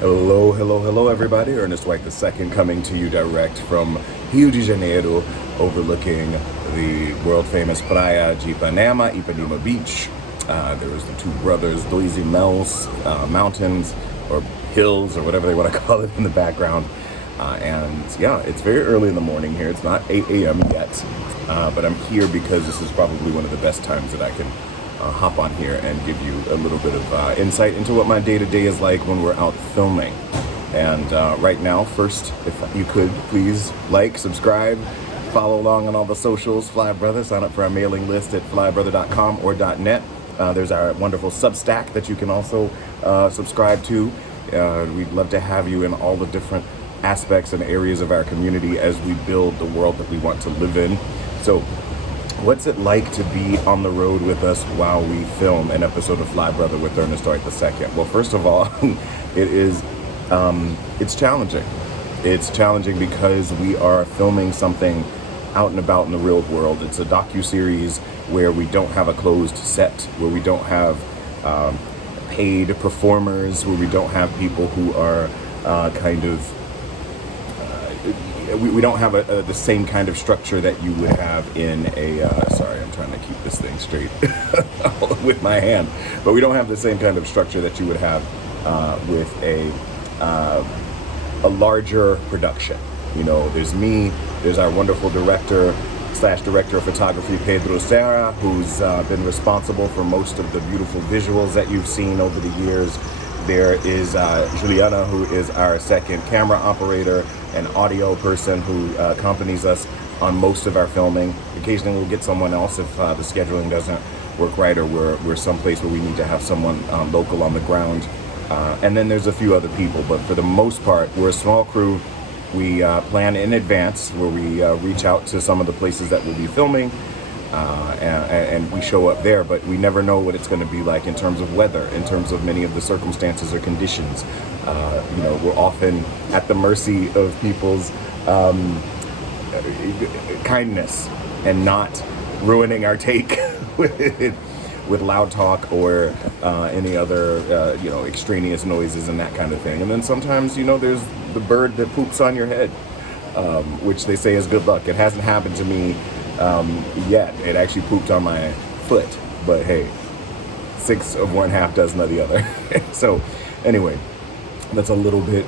Hello, hello, hello, everybody. Ernest White II coming to you direct from Rio de Janeiro, overlooking the world-famous Praia de Ipanema, Ipanema Beach. There was the two brothers, Dois Irmãos mountains, or hills, or whatever they want to call it in the background. And yeah, it's very early in the morning here. It's not 8 a.m. yet, but I'm here because this is probably one of the best times that I can hop on here and give you a little bit of insight into what my day-to-day is like when we're out filming. And right now, first, if you could please like, subscribe, follow along on all the socials, FlyBrother, sign up for our mailing list at flybrother.com or .net. There's our wonderful Substack that you can also subscribe to. We'd love to have you in all the different aspects and areas of our community as we build the world that we want to live in. So what's it like to be on the road with us while we film an episode of FlyBrother with Ernest White II? Well, first of all, it's challenging. It's challenging because we are filming something out and about in the real world. It's a docu-series where we don't have a closed set, where we don't have paid performers, where we don't have people who are we don't have the same kind of structure that you would have in a, sorry, I'm trying to keep this thing straight with my hand, but we don't have the same kind of structure that you would have with a larger production. You know, there's me, there's our wonderful director of photography, Pedro Serra, who's been responsible for most of the beautiful visuals that you've seen over the years. There is Juliana, who is our second camera operator and audio person who accompanies us on most of our filming. Occasionally we'll get someone else if the scheduling doesn't work right, or we're someplace where we need to have someone local on the ground. And then there's a few other people, but for the most part, we're a small crew. We plan in advance, where we reach out to some of the places that we'll be filming, and we show up there, but we never know what it's going to be like in terms of weather, in terms of many of the circumstances or conditions. You know, we're often at the mercy of people's kindness and not ruining our take with loud talk or any other extraneous noises and that kind of thing. And then sometimes, you know, there's the bird that poops on your head, which they say is good luck. It hasn't happened to me yet. It actually pooped on my foot, but hey, 6 of one, half dozen of the other. So anyway, that's a little bit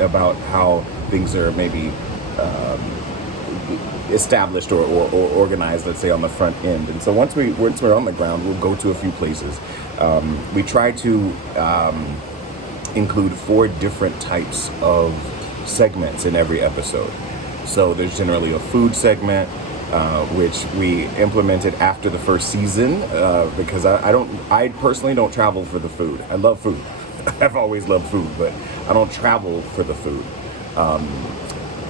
about how things are maybe established or organized, let's say, on the front end. And so once we're on the ground, we'll go to a few places. We try to include 4 different types of segments in every episode. So there's generally a food segment, which we implemented after the first season, because I personally don't travel for the food. I love food. I've always loved food, but I don't travel for the food.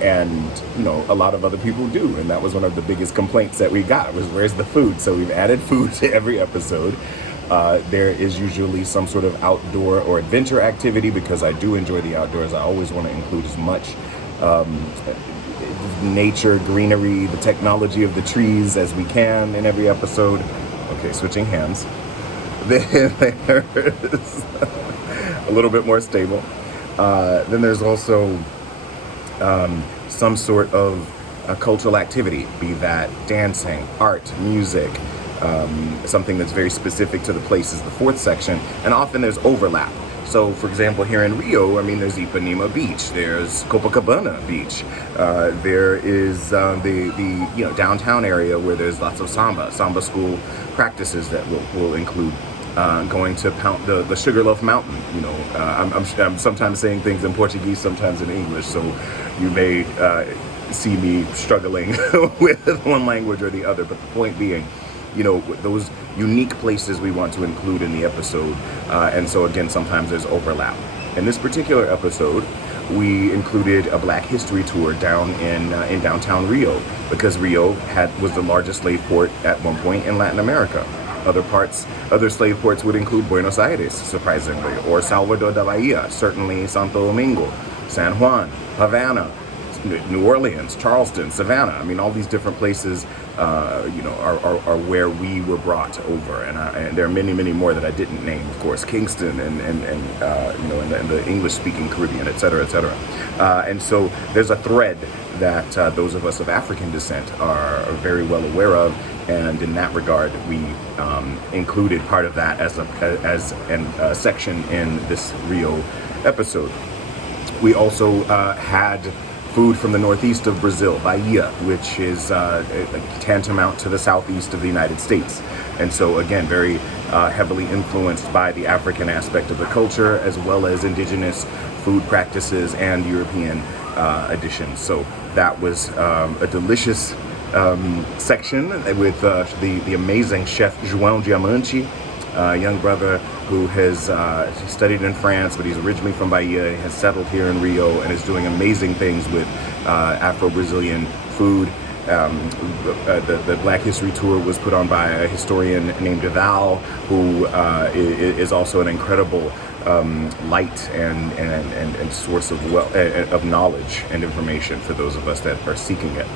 And, you know, a lot of other people do. And that was one of the biggest complaints that we got, was where's the food? So we've added food to every episode. There is usually some sort of outdoor or adventure activity, because I do enjoy the outdoors. I always want to include as much nature, greenery, the technology of the trees as we can in every episode. Okay, switching hands. Then there's a little bit more stable. Then there's also some sort of cultural activity, be that dancing, art, music, something that's very specific to the place is the 4th section, and often there's overlap. So, for example, here in Rio, I mean, there's Ipanema Beach, there's Copacabana Beach, there is the downtown area where there's lots of samba school practices that will include going to the Sugarloaf Mountain. You know, I'm sometimes saying things in Portuguese, sometimes in English, so you may see me struggling with one language or the other. But the point being, you know, those unique places we want to include in the episode, and so again, sometimes there's overlap. In this particular episode, we included a Black History tour down in downtown Rio, because Rio was the largest slave port at one point in Latin America. Other slave ports would include Buenos Aires, surprisingly, or Salvador da Bahia, certainly Santo Domingo, San Juan, Havana, New Orleans, Charleston, Savannah. I mean, all these different places, are where we were brought over, and there are many, many more that I didn't name. Of course, Kingston and in the English-speaking Caribbean, et cetera, et cetera. And so there's a thread that those of us of African descent are very well aware of, and in that regard, we included part of that as a section in this Rio episode. We also had food from the northeast of Brazil, Bahia, which is tantamount to the southeast of the United States. And so again, very heavily influenced by the African aspect of the culture, as well as indigenous food practices and European additions. So that was a delicious section with the amazing chef João Diamante, young brother who has studied in France, but he's originally from Bahia. He has settled here in Rio and is doing amazing things with Afro-Brazilian food. The Black History Tour was put on by a historian named Deval, who is also an incredible light and source of knowledge and information for those of us that are seeking it.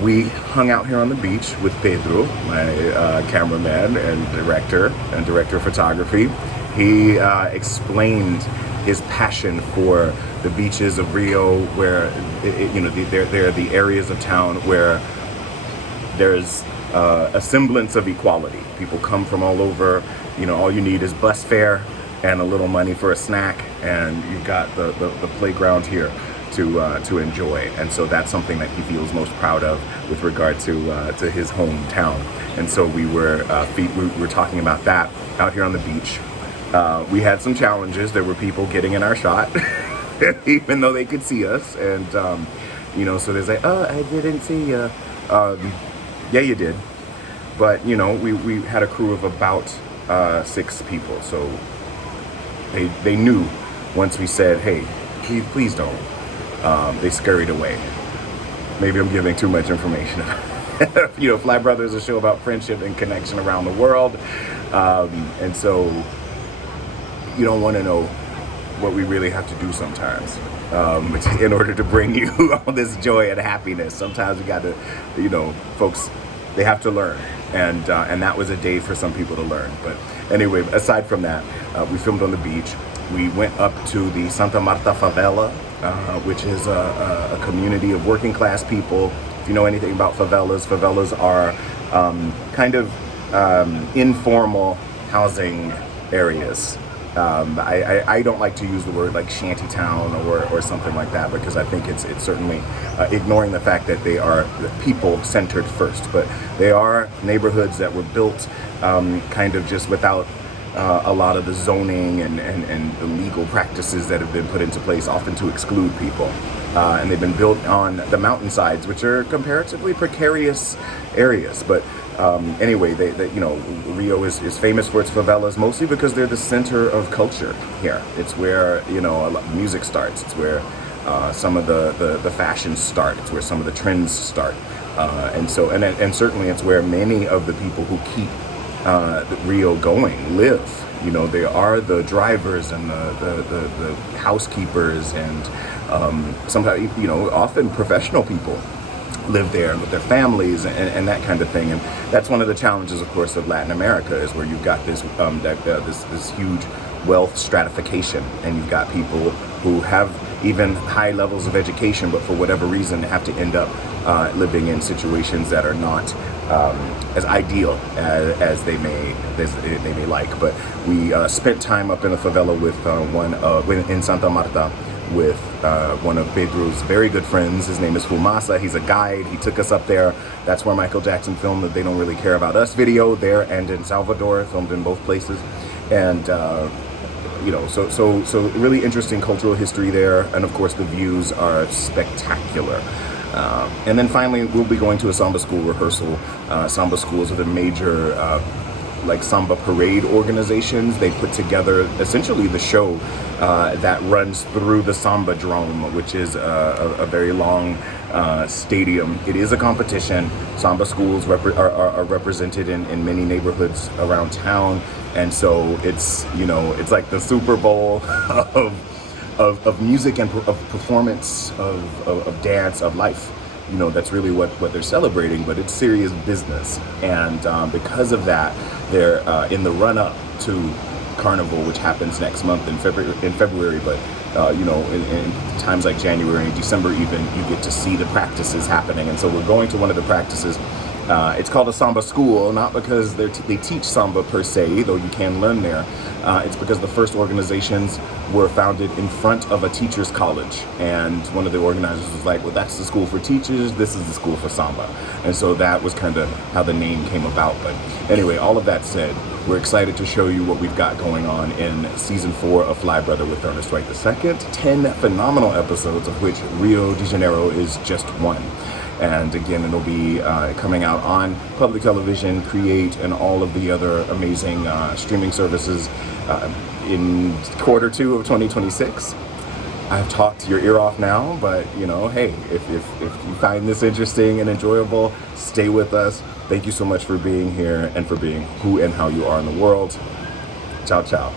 We hung out here on the beach with Pedro, my cameraman and director of photography. He explained his passion for the beaches of Rio, where there are the areas of town where there's a semblance of equality. People come from all over. All you need is bus fare and a little money for a snack, and you've got the playground here to enjoy. And so that's something that he feels most proud of with regard to his hometown. And so we were talking about that out here on the beach. We had some challenges. There were people getting in our shot, even though they could see us. And so they say, "Oh, I didn't see you." Yeah, you did. But we had a crew of about 6 people, so they knew once we said, "Hey, please don't." They scurried away. Maybe I'm giving too much information. FlyBrother is a show about friendship and connection around the world. And so you don't want to know what we really have to do sometimes in order to bring you all this joy and happiness. Sometimes we got to, folks, they have to learn. And that was a day for some people to learn. But anyway, aside from that, we filmed on the beach. We went up to the Santa Marta favela, which is a community of working class people. If you know anything about favelas, favelas are kind of informal housing areas. I don't like to use the word like shanty town or something like that, because I think it's certainly ignoring the fact that they are people centered first. But they are neighborhoods that were built kind of just without a lot of the zoning and the legal practices that have been put into place, often to exclude people. And they've been built on the mountainsides, which are comparatively precarious areas. But anyway, Rio is famous for its favelas, mostly because they're the center of culture here. It's where a lot of music starts. It's where some of the fashions start. It's where some of the trends start. And certainly it's where many of the people who keep Rio going live. They are the drivers and the housekeepers, and sometimes often professional people live there with their families and that kind of thing. And that's one of the challenges, of course, of Latin America, is where you've got this this huge wealth stratification, and you've got people who have even high levels of education, but for whatever reason have to end up living in situations that are not as ideal as they may like. But we spent time up in the favela with in Santa Marta with one of Pedro's very good friends. His name is Fumasa. He's a guide. He took us up there. That's where Michael Jackson filmed the "They Don't Really Care About Us" video, there and in Salvador, filmed in both places. And so really interesting cultural history there, and of course the views are spectacular. And then finally, we'll be going to a samba school rehearsal. Samba schools are the major samba parade organizations. They put together essentially the show that runs through the Samba Drome, which is a very long stadium. It is a competition. Samba schools are represented in many neighborhoods around town, and so it's like the Super Bowl of music and of performance, of dance, of life. You know, that's really what they're celebrating, but it's serious business. And because of that, they're in the run-up to Carnival, which happens next month in February, but you know, in times like January and December even, you get to see the practices happening. And so we're going to one of the practices. It's called a samba school, not because they teach samba per se, though you can learn there. It's because the first organizations were founded in front of a teacher's college. And one of the organizers was like, well, that's the school for teachers, this is the school for samba. And so that was kind of how the name came about. But anyway, all of that said, we're excited to show you what we've got going on in season 4 of FlyBrother with Ernest White II. 10 phenomenal episodes, of which Rio de Janeiro is just one. And again, it'll be coming out on public television, Create, and all of the other amazing streaming services in quarter 2 of 2026. I've talked your ear off now, but you know, hey, if you find this interesting and enjoyable, stay with us. Thank you so much for being here and for being who and how you are in the world. Ciao, ciao.